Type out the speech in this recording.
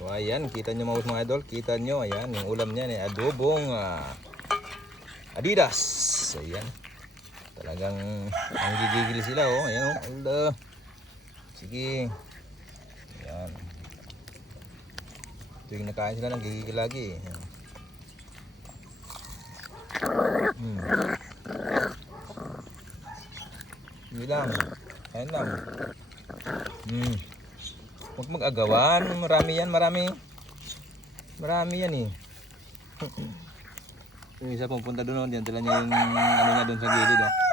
So ayan, kita nyo mga idol, kita nyo, ayan, yung ulam niya ni adobong Adidas. Ayan. Talagang ang gigigil sila oh. Ayan oh. Ala. Sige. Ayan. Tuwing nakain sila nang gigigil lagi. Ayan. Hindi lang. Ayan lang. Huwag mag-agawan. Marami yan, marami. Marami yan eh. Yung isa pupunta doon, yan dala niya yung ano niya doon sa gilid oh.